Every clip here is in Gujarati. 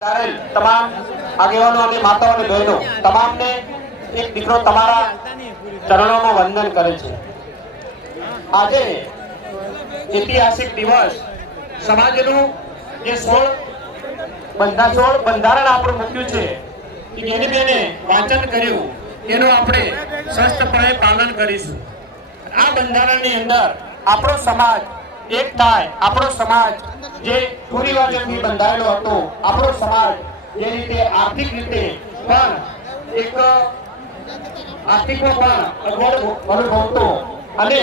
તમામ આગેવાનો અને માતાઓ અને બહેનો, તમામને એક દીકરો તમારા ચરણોમાં વંદન કરે છે. આજે ઐતિહાસિક દિવસ. સમાજનું જે સોળ બંધા સોળ બંધારણ આપણું મૂક્યું છે કે જેની બેને વાંચન કર્યું, એનું આપણે સ્વસ્થપણે પાલન કરીશું. આ બંધારણની અંદર આપણો સમાજ એક થાય આપણો સમાજ જે કુરિવાજોથી બંધાયેલો હતો, આપણો સમાજ જે રીતે આર્થિક રીતે પણ એક આર્થિકમાં પણ અગવડ અનુભવતો અને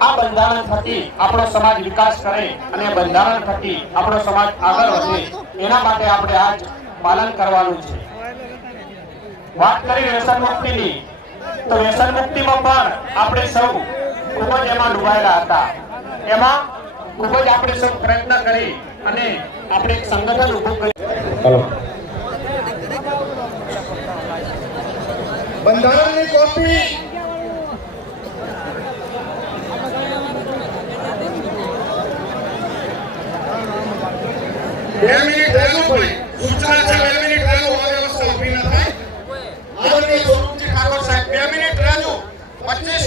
આ બંધારણ થકી આપણો સમાજ વિકાસ કરે અને બંધારણ થકી આપણો સમાજ આગળ વધે, એના માટે આપણે આજ પાલન કરવાનું છે. વાત કરી વ્યસન મુક્તિની, તો વ્યસન મુક્તિમાં પણ આપણે સૌ ખૂબ જ એમાં ડૂબાયેલા હતા. એમાં ખૂબ જ આપણે સૌ પ્રયત્ન કરી અને આપણે એક સંગઠન ઊભું કરી. બંધારણની કોપી. બે મિનિટ રહેવું ભાઈ. સૂચના છે બે મિનિટ રહેવું આ વ્યવસ્થા ઊભી ન થાય. આદરણીય સ્વરૂપજી ઠાકોર સાહેબ બે મિનિટ રહેલું પચીસ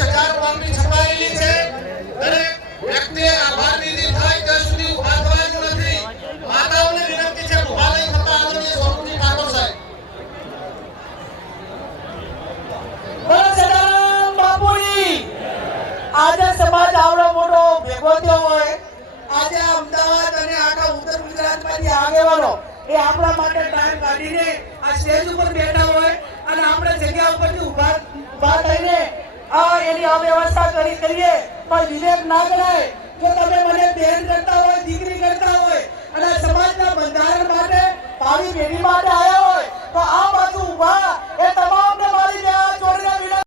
આજે સમાજ આવડો મોટો ભેગો થયો હોય, આજે અમદાવાદ અને આખા ઉત્તર ગુજરાતમાંથી આગેવાનો એ આપણા માટે ટાઈમ કાઢીને આ સ્ટેજ ઉપર બેઠા હોય અને આપણે જગ્યા ઉપરથી ઊભા ઊભા થઈને આ એની અવ્યવસ્થા કરી કરીએ. પણ વિવેક ના ગણાય જો તમે મને બેન કરતા